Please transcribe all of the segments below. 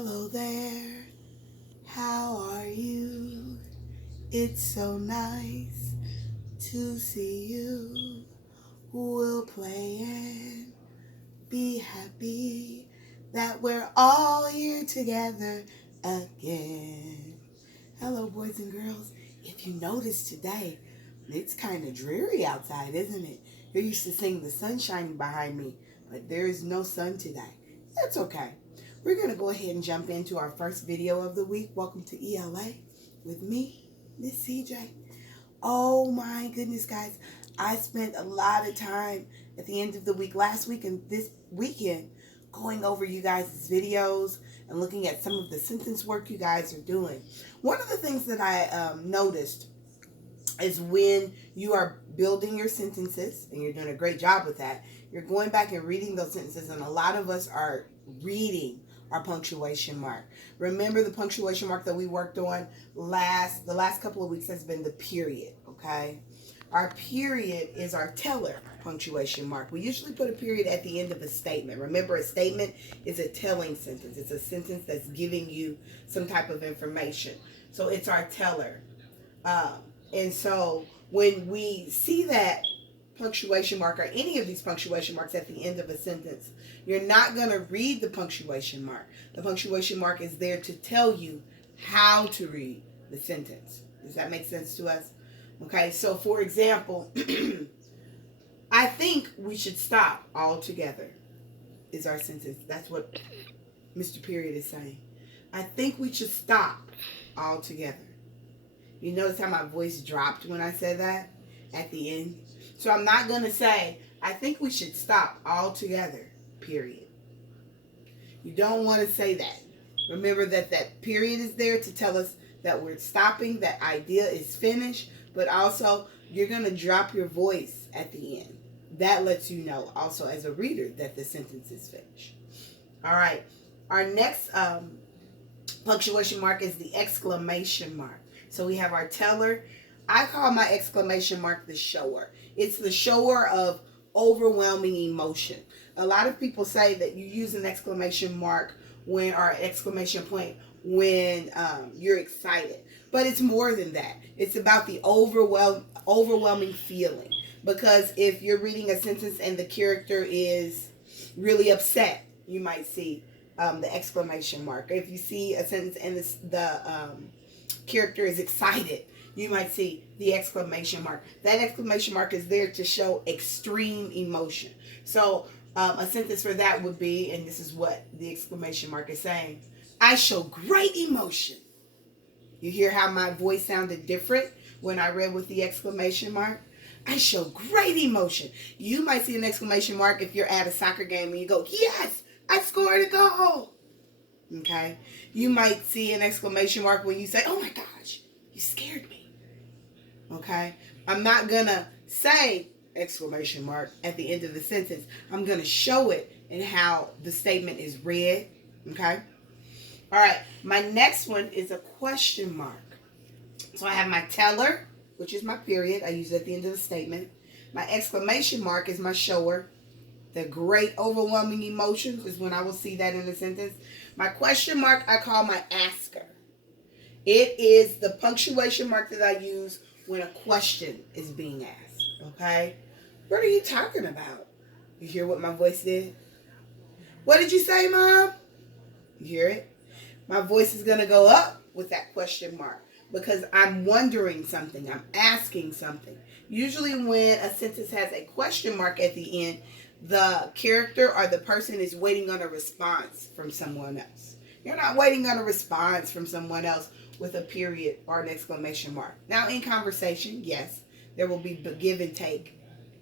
Hello there, how are you? It's so nice to see you. We'll play and be happy that we're all here together again. Hello, boys and girls. If you notice today, it's kind of dreary outside, isn't it? You're used to seeing the sun shining behind me, but there is no sun today. That's okay. We're going to go ahead and jump into our first video of the week. Welcome to ELA with me, Miss CJ. Oh my goodness, guys. I spent a lot of time at the end of the week, last week and this weekend, going over you guys' videos and looking at some of the sentence work you guys are doing. One of the things that I noticed is when you are building your sentences, and you're doing a great job with that, you're going back and reading those sentences, and a lot of us are reading our punctuation mark. Remember, the punctuation mark that we worked on the last couple of weeks has been the period, okay? Our period is our teller punctuation mark. We usually put a period at the end of a statement. Remember, a statement is a telling sentence. It's a sentence that's giving you some type of information. So it's our teller. And so when we see that punctuation mark or any of these punctuation marks at the end of a sentence, you're not going to read the punctuation mark. The punctuation mark is there to tell you how to read the sentence. Does that make sense to us? Okay, so for example, I think we should stop altogether is our sentence. That's what Mr. Period is saying. I think we should stop altogether. You notice how my voice dropped when I said that at the end? So I'm not going to say, I think we should stop altogether, period. You don't want to say that. Remember that that period is there to tell us that we're stopping, that idea is finished, but also you're going to drop your voice at the end. That lets you know also as a reader that the sentence is finished. All right. Our next punctuation mark is the exclamation mark. So we have our teller. I call my exclamation mark the shower. It's the shower of overwhelming emotion. A lot of people say that you use an exclamation mark when, or exclamation point when you're excited. But it's more than that. It's about the overwhelming feeling. Because if you're reading a sentence and the character is really upset, you might see the exclamation mark. If you see a sentence and the character is excited, you might see the exclamation mark. That exclamation mark is there to show extreme emotion. So a sentence for that would be, and this is what the exclamation mark is saying, I show great emotion. You hear how my voice sounded different when I read with the exclamation mark? I show great emotion. You might see an exclamation mark if you're at a soccer game and you go, yes, I scored a goal. Okay? You might see an exclamation mark when you say, oh my gosh, you scared me. Okay? I'm not going to say exclamation mark at the end of the sentence. I'm going to show it in how the statement is read. Okay? All right. My next one is a question mark. So I have my teller, which is my period. I use it at the end of the statement. My exclamation mark is my shower. The great overwhelming emotions is when I will see that in the sentence. My question mark I call my asker. It is the punctuation mark that I use when a question is being asked. Okay? What are you talking about? You hear what my voice did? What did you say, Mom? You hear it? My voice is going to go up with that question mark because I'm wondering something. I'm asking something. Usually when a sentence has a question mark at the end, the character or the person is waiting on a response from someone else. You're not waiting on a response from someone else with a period or an exclamation mark. Now, in conversation, yes, there will be give and take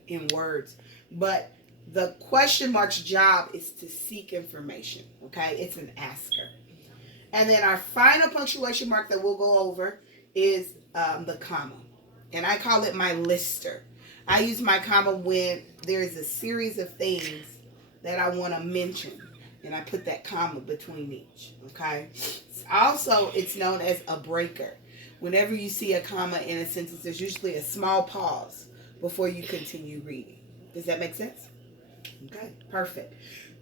in words, but the question mark's job is to seek information, okay? It's an asker. And then our final punctuation mark that we'll go over is the comma. And I call it my lister. I use my comma when there is a series of things that I want to mention. And I put that comma between each. Okay? Also, it's known as a breaker. Whenever you see a comma in a sentence, there's usually a small pause before you continue reading. Does that make sense? Okay, perfect.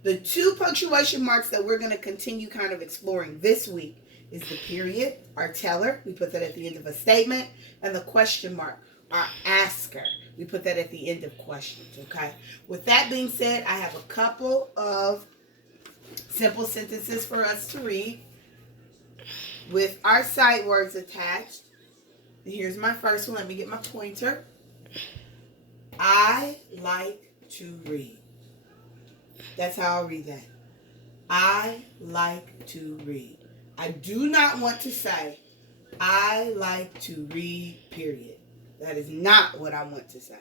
The two punctuation marks that we're going to continue kind of exploring this week is the period, our teller. We put that at the end of a statement. And the question mark, our asker. We put that at the end of questions, okay? With that being said, I have a couple of simple sentences for us to read with our sight words attached. Here's my first one. Let me get my pointer. I like to read. That's how I'll read that. I like to read. I do not want to say, I like to read, period. That is not what I want to say.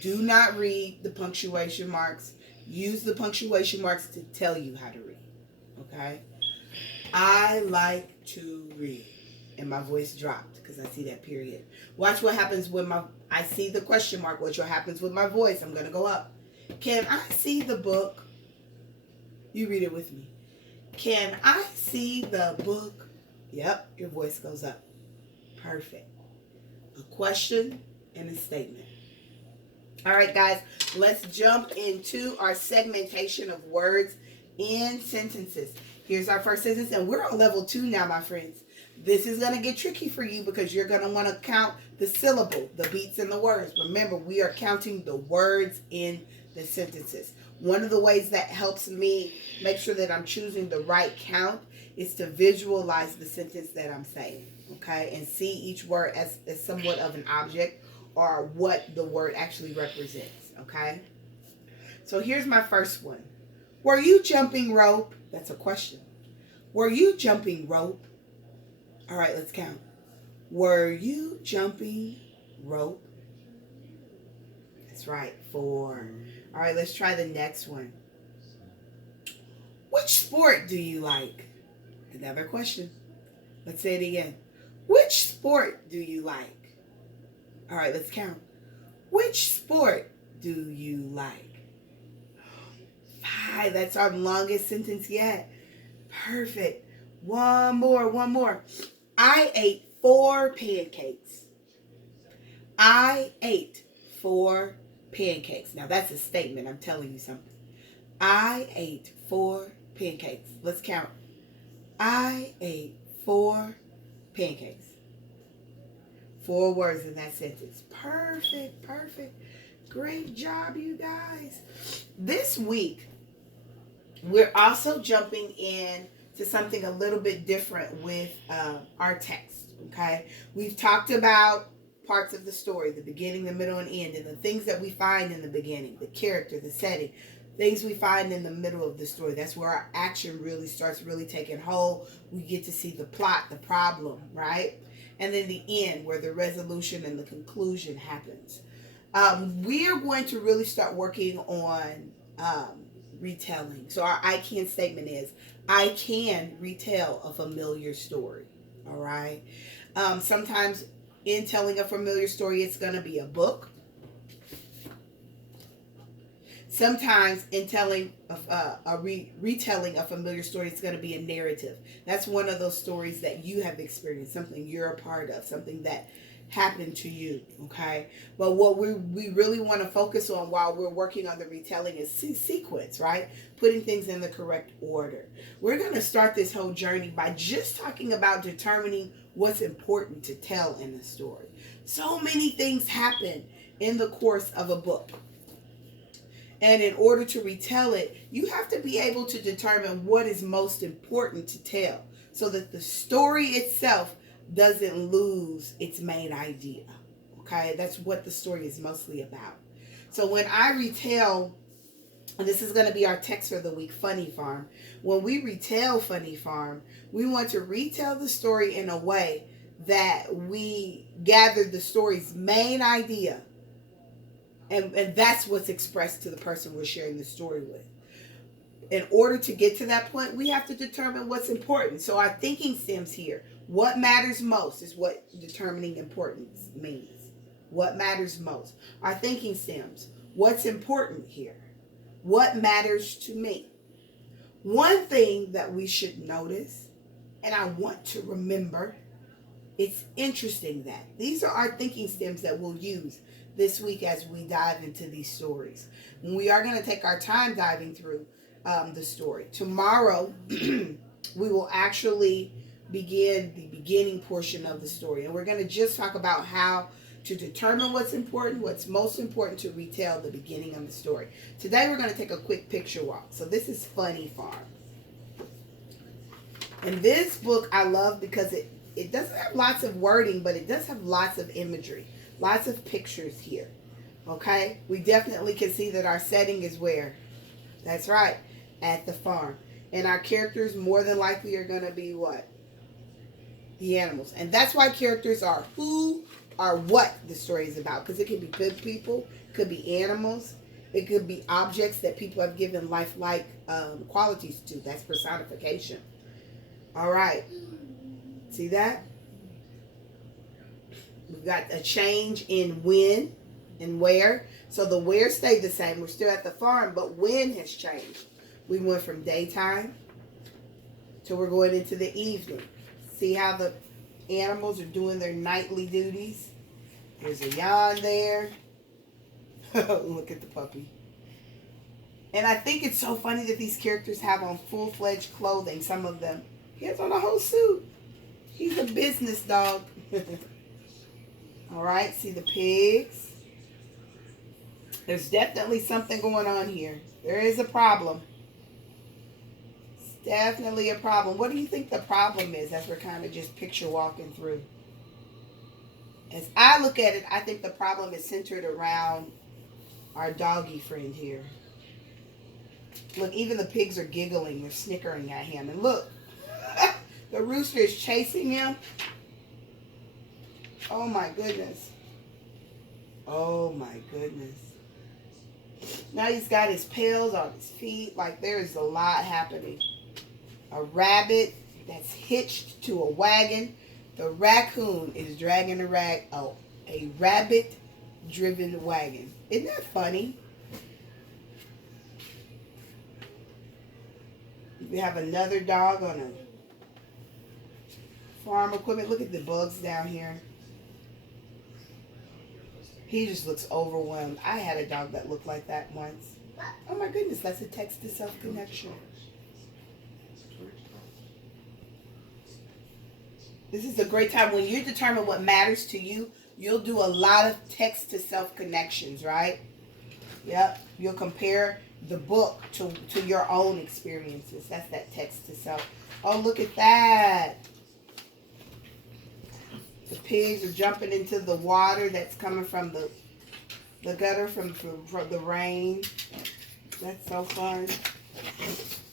Do not read the punctuation marks. Use the punctuation marks to tell you how to read. Okay? I like to read. And my voice dropped because I see that period. Watch what happens when I see the question mark. Watch what happens with my voice. I'm going to go up. Can I see the book? You read it with me. Can I see the book? Yep, your voice goes up. Perfect. A question and a statement. All right, guys, let's jump into our segmentation of words in sentences. Here's our first sentence, and we're on level 2 now, my friends. This is going to get tricky for you because you're going to want to count the syllable, the beats in the words. Remember, we are counting the words in the sentences. One of the ways that helps me make sure that I'm choosing the right count is to visualize the sentence that I'm saying, okay? And see each word as somewhat of an object or what the word actually represents, okay? So here's my first one. Were you jumping rope? That's a question. Were you jumping rope? All right, let's count. Were you jumping rope? That's right, 4. All right, let's try the next one. Which sport do you like? Another question. Let's say it again. Which sport do you like? All right, let's count. Which sport do you like? 5. That's our longest sentence yet. Perfect. One more. I ate 4 pancakes. I ate 4 pancakes. Now that's a statement. I'm telling you something. I ate 4 pancakes. Let's count. I ate 4 pancakes. 4 words in that sentence. Perfect. Great job, you guys. This week, we're also jumping in to something a little bit different with our text, okay? We've talked about parts of the story, the beginning, the middle, and end, and the things that we find in the beginning, the character, the setting, things we find in the middle of the story. That's where our action really starts taking hold. We get to see the plot, the problem, right? And then the end, where the resolution and the conclusion happens. We are going to really start working on retelling. So our I can statement is, I can retell a familiar story. All right. Sometimes in telling a familiar story, it's going to be a book. Sometimes in telling retelling a familiar story, it's going to be a narrative. That's one of those stories that you have experienced, something you're a part of, something that happened to you, okay? But what we really want to focus on while we're working on the retelling is sequence, right? Putting things in the correct order. We're going to start this whole journey by just talking about determining what's important to tell in the story. So many things happen in the course of a book. And in order to retell it, you have to be able to determine what is most important to tell so that the story itself doesn't lose its main idea. Okay, that's what the story is mostly about. So when I retell, and this is going to be our text for the week, Funny Farm. When we retell Funny Farm, we want to retell the story in a way that we gather the story's main idea. And that's what's expressed to the person we're sharing the story with. In order to get to that point, we have to determine what's important. So our thinking stems here. What matters most is what determining importance means. What matters most. Our thinking stems. What's important here? What matters to me? One thing that we should notice, and I want to remember, it's interesting that these are our thinking stems that we'll use this week as we dive into these stories. And we are going to take our time diving through the story. Tomorrow, we will actually begin the beginning portion of the story. And we're going to just talk about how to determine what's important, what's most important to retell the beginning of the story. Today, we're going to take a quick picture walk. So this is Funny Farm. And this book I love because it doesn't have lots of wording, but it does have lots of imagery, lots of pictures here. Okay? We definitely can see that our setting is where? That's right, at the farm. And our characters more than likely are going to be what? The animals. And that's why characters are who or what the story is about. Because it could be good people, it could be animals, it could be objects that people have given lifelike qualities to. That's personification. All right. See that? We've got a change in when and where. So the where stayed the same. We're still at the farm, but when has changed. We went from daytime to we're going into the evening. See how the animals are doing their nightly duties? There's a yawn there. Look at the puppy. And I think it's so funny that these characters have on full-fledged clothing. Some of them. He has on a whole suit. He's a business dog. All right, see the pigs. There's definitely something going on here. There is a problem. It's definitely a problem. What do you think the problem is as we're kind of just picture walking through? As I look at it, I think the problem is centered around our doggy friend here. Look, even the pigs are giggling. They're snickering at him. And look, the rooster is chasing him. Oh my goodness. Oh my goodness. Now he's got his pails on his feet. Like there is a lot happening. A rabbit that's hitched to a wagon. The raccoon is dragging a rabbit-driven wagon. Isn't that funny? We have another dog on a farm equipment. Look at the bugs down here. He just looks overwhelmed. I had a dog that looked like that once. Oh my goodness, that's a text-to-self connection. This is a great time. When you determine what matters to you, you'll do a lot of text-to-self connections, right? Yep. You'll compare the book to your own experiences. That's that text-to-self. Oh, look at that. The pigs are jumping into the water that's coming from the gutter from the rain. That's so fun.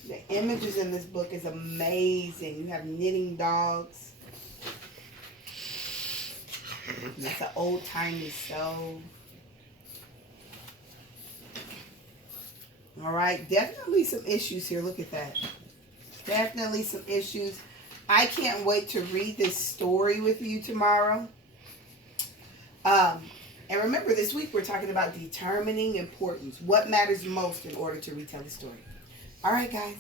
The images in this book is amazing. You have knitting dogs. That's an old-timey stove. All right, definitely some issues here. Look at that. Definitely some issues. I can't wait to read this story with you tomorrow. And remember, this week we're talking about determining importance. What matters most in order to retell the story. All right, guys.